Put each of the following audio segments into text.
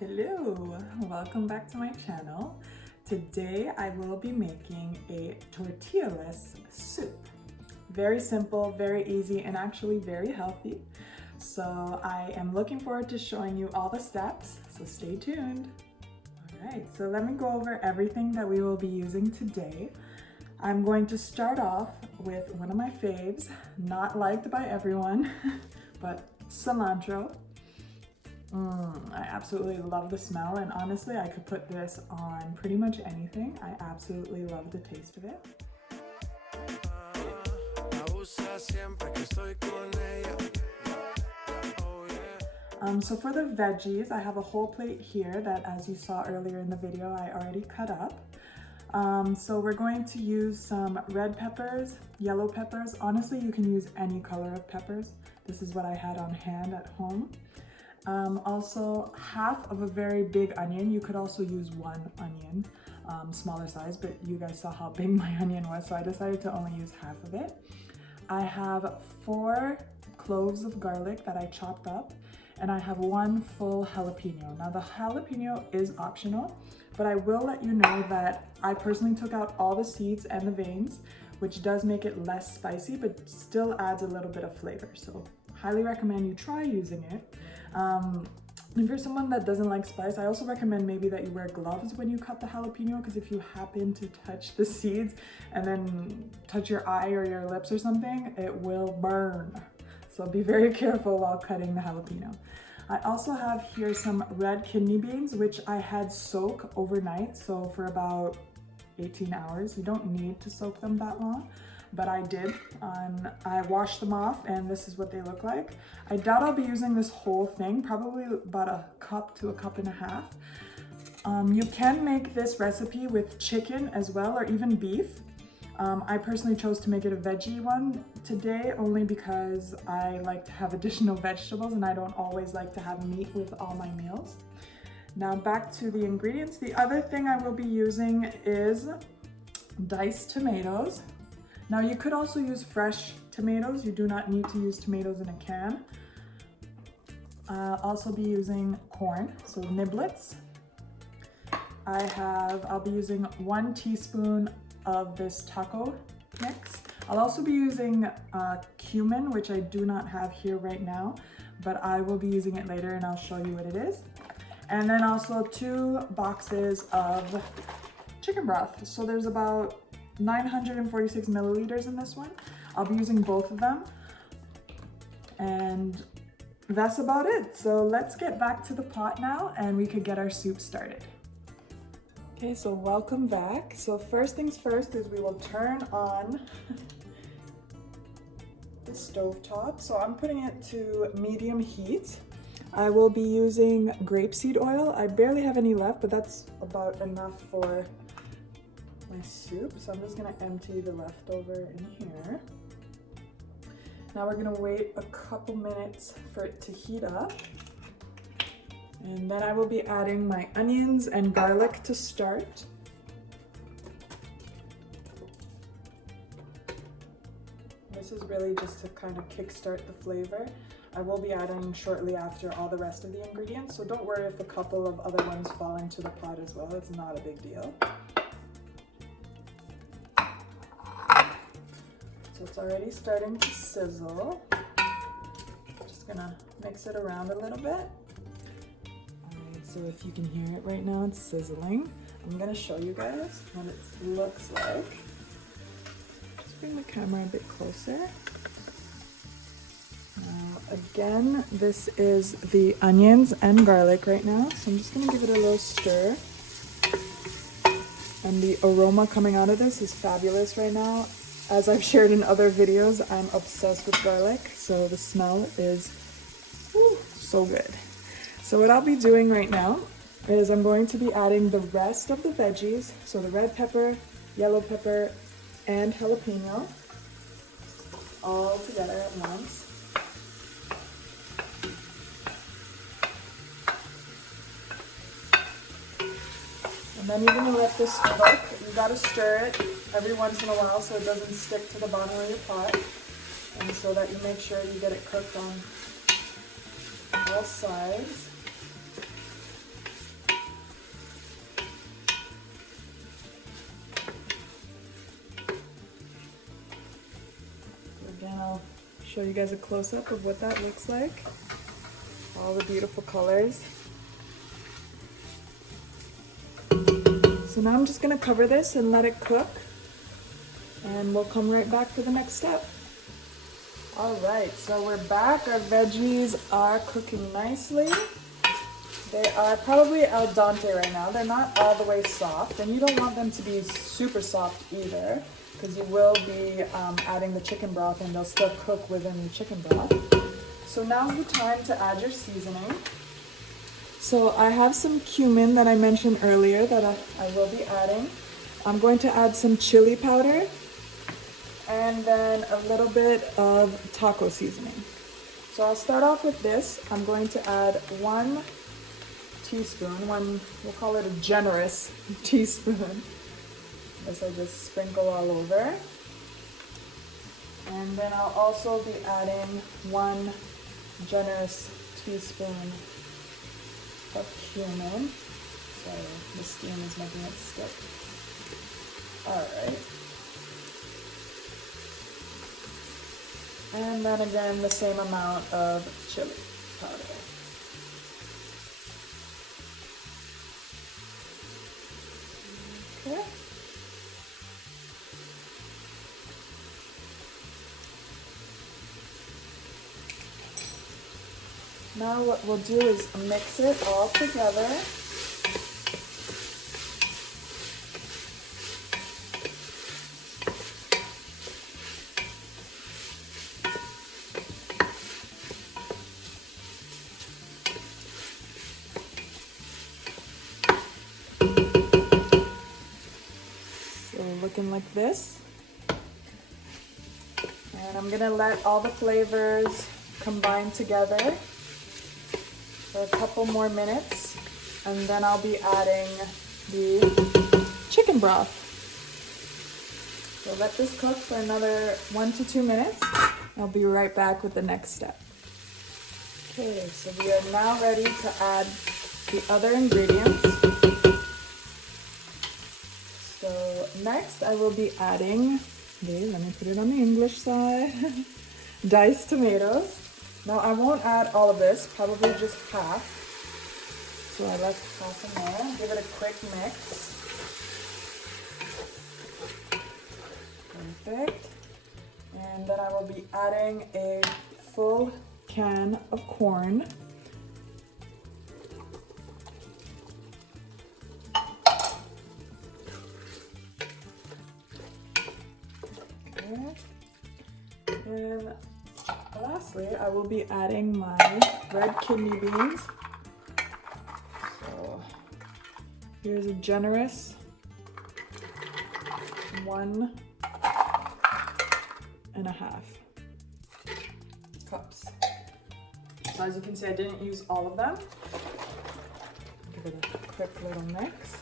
Hello, welcome back to my channel. Today I will be making a tortilla-less soup. Very simple, very easy, and actually very healthy. So I am looking forward to showing you all the steps, so stay tuned. Alright, so let me go over everything that we will be using today. I'm going to start off with one of my faves, not liked by everyone, but cilantro. I absolutely love the smell, and honestly I could put this on pretty much anything. I absolutely love the taste of it. So for the veggies, I have a whole plate here that, as you saw earlier in the video, I already cut up. So we're going to use some red peppers, yellow peppers. Honestly, you can use any color of peppers. This is what I had on hand at home. Also half of a very big onion. You could also use one onion, smaller size, but you guys saw how big my onion was, so I decided to only use half of it. I have 4 cloves of garlic that I chopped up, and I have 1 full jalapeno. Now the jalapeno is optional, but I will let you know that I personally took out all the seeds and the veins, which does make it less spicy, but still adds a little bit of flavor. So highly recommend you try using it. And for someone that doesn't like spice, I also recommend maybe that you wear gloves when you cut the jalapeno, because if you happen to touch the seeds and then touch your eye or your lips or something, it will burn. So be very careful while cutting the jalapeno. I also have here some red kidney beans, which I had soak overnight, so for about 18 hours. You don't need to soak them that long, but I did. I washed them off, and this is what they look like. I doubt I'll be using this whole thing, probably about a cup to a cup and a half. You can make this recipe with chicken as well, or even beef. I personally chose to make it a veggie one today only because I like to have additional vegetables, and I don't always like to have meat with all my meals. Now back to the ingredients. The other thing I will be using is diced tomatoes. Now you could also use fresh tomatoes. You do not need to use tomatoes in a can. I'll also be using corn, so niblets. I'll be using 1 teaspoon of this taco mix. I'll also be using cumin, which I do not have here right now, but I will be using it later and I'll show you what it is. And then also 2 boxes of chicken broth. So there's about 946 milliliters in this one. I'll be using both of them, and that's about it. So let's get back to the pot now and we could get our soup started. Okay, so welcome back. So first things first is we will turn on the stove top. So I'm putting it to medium heat. I will be using grapeseed oil. I barely have any left, but that's about enough for my soup. So I'm just gonna empty the leftover in here. Now we're gonna wait a couple minutes for it to heat up. And then I will be adding my onions and garlic to start. This is really just to kind of kickstart the flavor. I will be adding shortly after all the rest of the ingredients, so don't worry if a couple of other ones fall into the pot as well. It's not a big deal. So it's already starting to sizzle. Just gonna mix it around a little bit. Alright, so if you can hear it right now, it's sizzling. I'm gonna show you guys what it looks like. Just bring the camera a bit closer. Now, again, this is the onions and garlic right now, so I'm just gonna give it a little stir. And the aroma coming out of this is fabulous right now. As I've shared in other videos, I'm obsessed with garlic, so the smell is so good. So what I'll be doing right now is I'm going to be adding the rest of the veggies, so the red pepper, yellow pepper, and jalapeno, all together at once. And then you're gonna let this cook. You gotta stir it every once in a while so it doesn't stick to the bottom of your pot. And so that you make sure you get it cooked on all sides. Again, I'll show you guys a close-up of what that looks like. All the beautiful colors. So now I'm just gonna cover this and let it cook, and we'll come right back for the next step. All right, so we're back. Our veggies are cooking nicely. They are probably al dente right now. They're not all the way soft, and you don't want them to be super soft either, because you will be adding the chicken broth and they'll still cook within the chicken broth. So now's the time to add your seasoning. So I have some cumin that I mentioned earlier that I will be adding. I'm going to add some chili powder and then a little bit of taco seasoning. So I'll start off with this. I'm going to add 1 teaspoon, we'll call it a generous teaspoon. This I just sprinkle all over. And then I'll also be adding 1 generous teaspoon of cumin. Sorry, the steam is making it stick. Alright. And then again, the same amount of chili powder. Okay. Now what we'll do is mix it all together. So looking like this. And I'm gonna let all the flavors combine together for a couple more minutes, and then I'll be adding the chicken broth. So let this cook for another 1 to 2 minutes. I'll be right back with the next step. Okay, so we are now ready to add the other ingredients. So next I will be adding, let me put it on the English side, diced tomatoes. Now I won't add all of this, probably just half. So I left half in there. Give it a quick mix. Perfect. And then I will be adding a full can of corn. Okay. And lastly, I will be adding my red kidney beans. So here's a generous 1.5 cups. So as you can see, I didn't use all of them. Give it a quick little mix.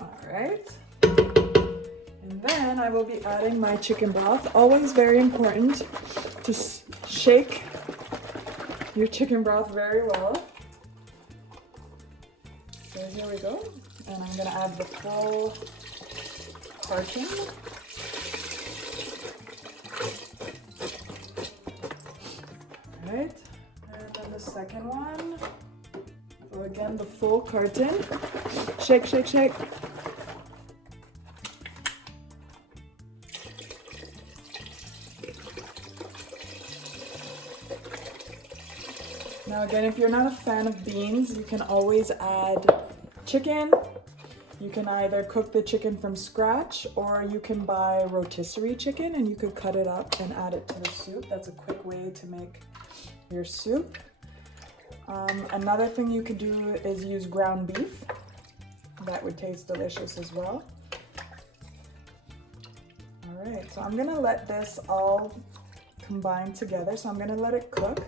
All right. And then I will be adding my chicken broth. Always very important to shake your chicken broth very well. So here we go. And I'm gonna add the full carton. All right, and then the second one. So again, the full carton. Shake, shake, shake. Now again, if you're not a fan of beans, you can always add chicken. You can either cook the chicken from scratch, or you can buy rotisserie chicken and you could cut it up and add it to the soup. That's a quick way to make your soup. Another thing you could do is use ground beef. That would taste delicious as well. All right, so I'm gonna let this all combine together. So I'm gonna let it cook.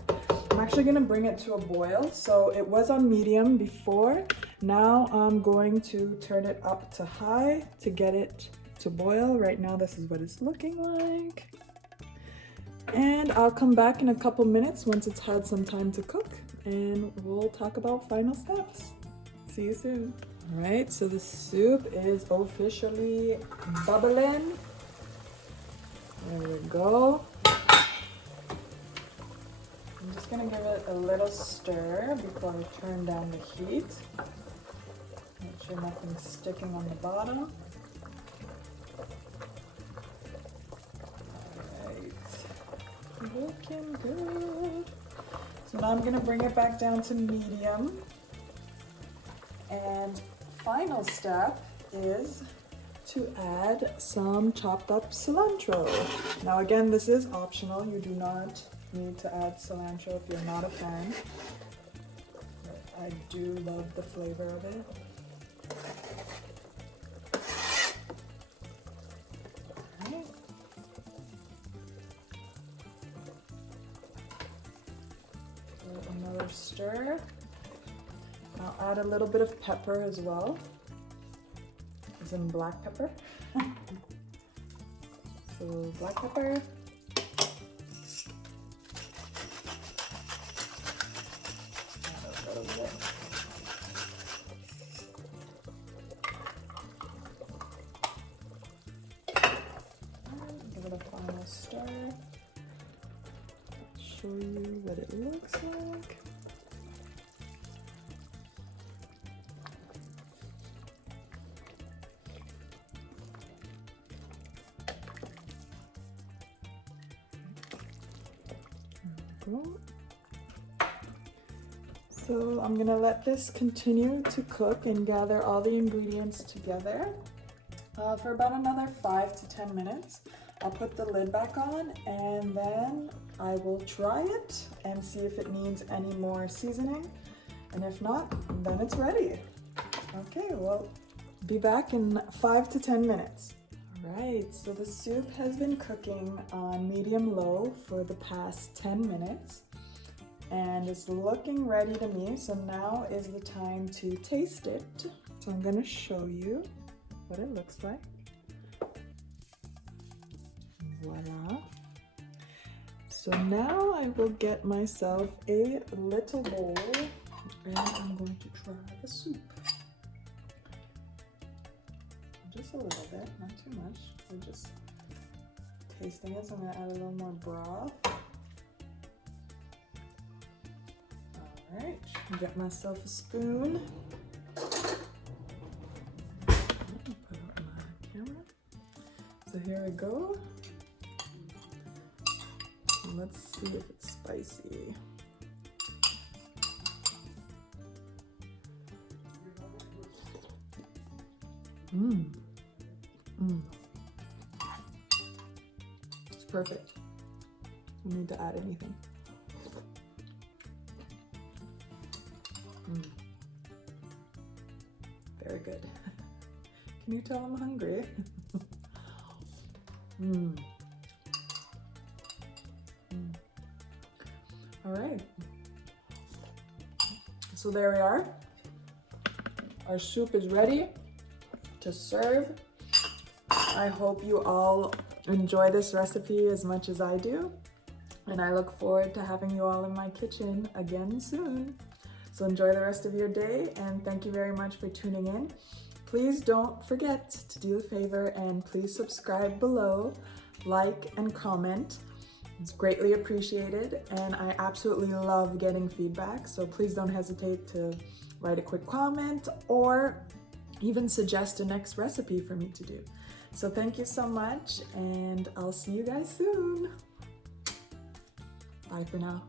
I'm actually gonna bring it to a boil. So it was on medium before. Now I'm going to turn it up to high to get it to boil. Right now, this is what it's looking like. And I'll come back in a couple minutes once it's had some time to cook, and we'll talk about final steps. See you soon. All right, so the soup is officially bubbling. There we go. I'm just gonna give it a little stir before I turn down the heat. Make sure nothing's sticking on the bottom. Looking good. So now I'm gonna bring it back down to medium. And final step is to add some chopped up cilantro. Now again, this is optional. You do not need to add cilantro if you're not a fan. But I do love the flavor of it. Another stir. I'll add a little bit of pepper as well, as in black pepper. So black pepper. Add a little bit. Give it a final stir. Show you what it looks like. There we go. So I'm gonna let this continue to cook and gather all the ingredients together for about another 5 to 10 minutes. I'll put the lid back on and then I will try it and see if it needs any more seasoning. And if not, then it's ready. Okay, well, be back in 5 to 10 minutes. All right, so the soup has been cooking on medium-low for the past 10 minutes. And it's looking ready to me, so now is the time to taste it. So I'm gonna show you what it looks like. Voila. So now I will get myself a little bowl and I'm going to try the soup. Just a little bit, not too much. We're just tasting it, so I'm gonna add a little more broth. All right, get myself a spoon. Put it on my camera. So here we go. Let's see if it's spicy. It's perfect. Don't need to add anything. Very good. Can you tell I'm hungry? All right, so there we are. Our soup is ready to serve. I hope you all enjoy this recipe as much as I do, and I look forward to having you all in my kitchen again soon. So enjoy the rest of your day, and thank you very much for tuning in. Please don't forget to do a favor and please subscribe below, like and comment. It's greatly appreciated, and I absolutely love getting feedback, so please don't hesitate to write a quick comment or even suggest a next recipe for me to do. So thank you so much, and I'll see you guys soon. Bye for now.